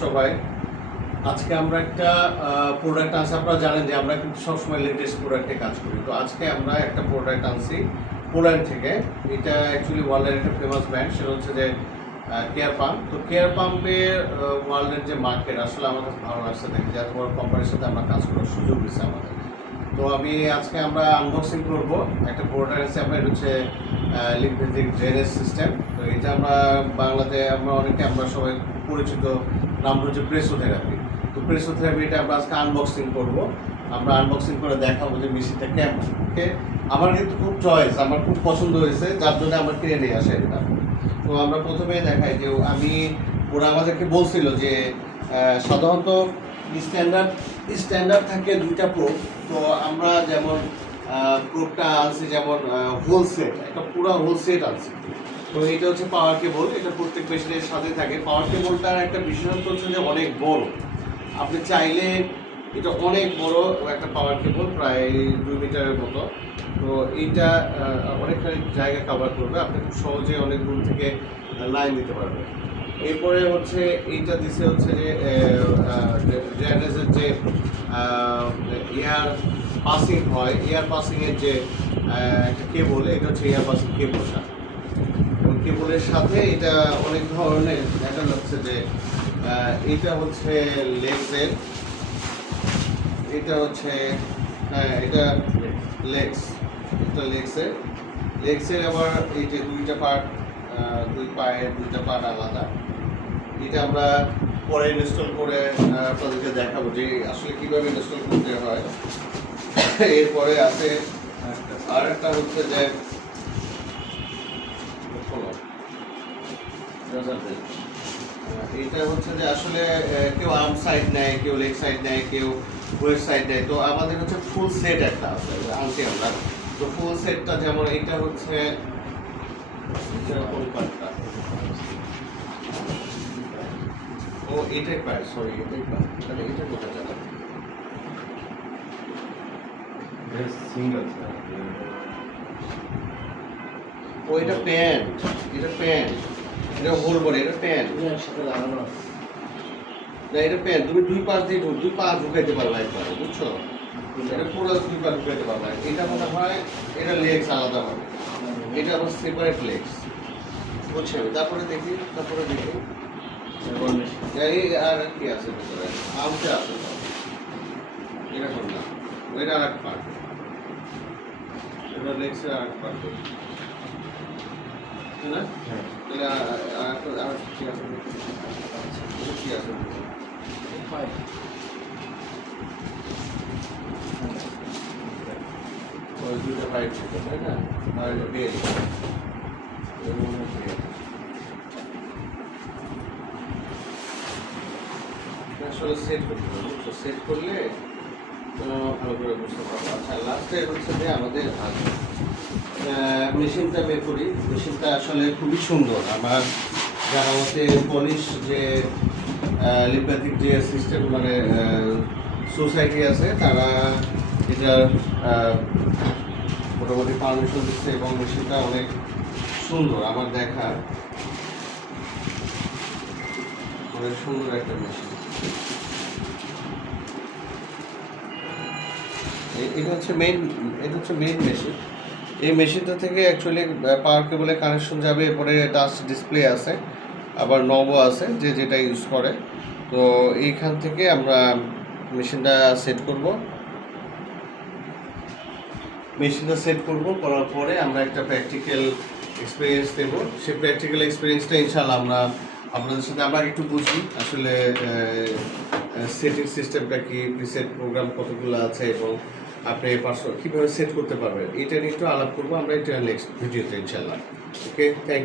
সবাই। আজকে আমরা একটা প্রোডাক্ট আনছি। আপনারা জানেন যে আমরা কিন্তু সবসময় লেটেস্ট প্রোডাক্টে কাজ করি। তো আজকে আমরা একটা প্রোডাক্ট আনছি পোল্যান্ড থেকে। এটা অ্যাকচুয়ালি ওয়ার্ল্ডের একটা ফেমাস ব্র্যান্ড, সেটা হচ্ছে যে কেয়ার পাম্প। তো কেয়ার পাম্পের ওয়ার্ল্ডের যে মার্কেট, আসলে আমার কাছে ভালো লাগছে দেখি যে এত বড় কোম্পানির সাথে আমরা কাজ করার সুযোগ দিচ্ছে আমাদের। তো আজকে আমরা আনবক্সিং করব একটা প্রোডাক্ট আছে আপনার, এটা হচ্ছে লিপভিজিক ড্রেনেজ সিস্টেম। তো এটা আমরা বাংলাতে আমরা সবাই পরিচিত নাম হচ্ছে প্রেসোথেরাপি। তো প্রেসোথেরাপিটা আমরা আজকে আনবক্সিং করব। আমরা আনবক্সিং করে দেখাবো যে মেশিনটা কেমন। ওকে, আমার কিন্তু খুব চয়েস, আমার খুব পছন্দ হয়েছে, যার জন্য আমার কিনে নিয়ে আসে এটা। তো আমরা প্রথমে দেখাই যে ওরা আমাদেরকে বলছিল যে সাধারণত স্ট্যান্ডার্ড থাকে দুইটা প্রোব। তো আমরা যেমন প্রোবটা আনছি, যেমন হোল সেট, একটা পুরো হোল সেট আনছি। তো এটা হচ্ছে পাওয়ার কেবল, এটা প্রত্যেক মেশিনের সাথে থাকে। পাওয়ার কেবলটার একটা বিশেষত্ব হচ্ছে যে অনেক বড়। আপনি চাইলে এটা অনেক বড় একটা পাওয়ার কেবল, প্রায় 2 মিটারের মতো। তো এইটা অনেকখানি জায়গা কভার করবে, আপনি খুব সহজে অনেক দূর থেকে লাইন দিতে পারবেন। এরপরে হচ্ছে এইটা দিছে হচ্ছে যে ড্রেনেজের যে এয়ার পাসিং হয়, এয়ার পাসিংয়ের যে একটা কেবল, এটা হচ্ছে এয়ার পাসিং কেবলটা। কেবলের সাথে এটা অনেক ধরনের দেখা যাচ্ছে যে এটা হচ্ছে লেগসের, এটা হচ্ছে এটা লেগসের আবার এই যে দুইটা পার্ট, দুই পায়ের দুইটা পার্ট আলাদা। এটা আমরা পরে ইনস্টল করে আপনাদেরকে দেখাবো যে আসলে কীভাবে ইনস্টল করতে হয়। এরপরে আছে আর একটা হচ্ছে যে এটা হচ্ছে যে আসলে কেউ আর্ম সাইড নেয়, কেউ লেগ সাইড নেয়, কেউ ওয়েস্ট সাইড নেয়। তো আমাদের হচ্ছে ফুল সেট একটা আছে আনছি আমরা। তো ফুল সেটটা যেমন এইটা হচ্ছে ও এটাই পায়, সরি এটাই পায়, তাহলে এটা কোথায় যাবে? সিঙ্গেল ও এটা প্যান্ট, এটা প্যান্ট, এটা হোল বলে, এটা প্যান্ট সাথে লাগানো না, এটা প্যান্ট। তুমি দুই পাশ দিয়ে দুই পা ঢুকাইতে পারবে একবার, বুঝছো? এটা পুরো দুই পা ঢুকাইতে পারবে। এটা মনে হয় এটা লেগস আলাদা হবে, এটা আবার সেপারেট লেগস, বুঝছো? তারপরে দেখি এই আর কি আছে ভিতরে, আর্মটা আছে তো, এটা করলাম, এটা আর এক পার্ট, এটা লেগসের আর এক পার্ট না, এটা আর কি আছে, কি আছে ওই দুটো ফাইট ছিল, তাই না? আর এটা বেল, আসলে সেট করতে হবে, বুঝছো? সেট করলে ভালো করে বুঝতে পারবো। আচ্ছা, লাস্টে হচ্ছে যে আমাদের মেশিনটা বের করি। মেশিনটা আসলে খুবই সুন্দর। আমার জানা মতে পলিশ যে লিপোপ্যাথিক যে সিস্টেম, মানে সোসাইটি আছে, তারা এটা মোটামুটি পারমিশন দিচ্ছে এবং মেশিনটা অনেক সুন্দর। আমার দেখা অনেক সুন্দর একটা মেশিন। এটা হচ্ছে মেইন মেশিন। এই মেশিনটা থেকে অ্যাকচুয়ালি পাওয়ার কেবলে কানেকশন যাবে, এরপরে টাচ ডিসপ্লে আছে, আবার নবও আছে যে যেটা ইউজ করে। তো এইখান থেকে আমরা মেশিনটা সেট করব। করার পরে আমরা একটা প্র্যাকটিক্যাল এক্সপিরিয়েন্স দেবো। সেই প্র্যাকটিক্যাল এক্সপিরিয়েন্সটা ইনশাআল্লাহ আমরা আপনাদের সাথে আমরা একটু বুঝি আসলে সেটিং সিস্টেমটা কি, প্রিসেট প্রোগ্রাম কতগুলো আছে এবং আপনি কীভাবে সেট করতে পারবেন, এটা নিয়ে একটু আলাপ করবো আমরা এটা নেক্সট ভিডিওতে ইনশাআল্লাহ। ওকে, থ্যাংক ইউ।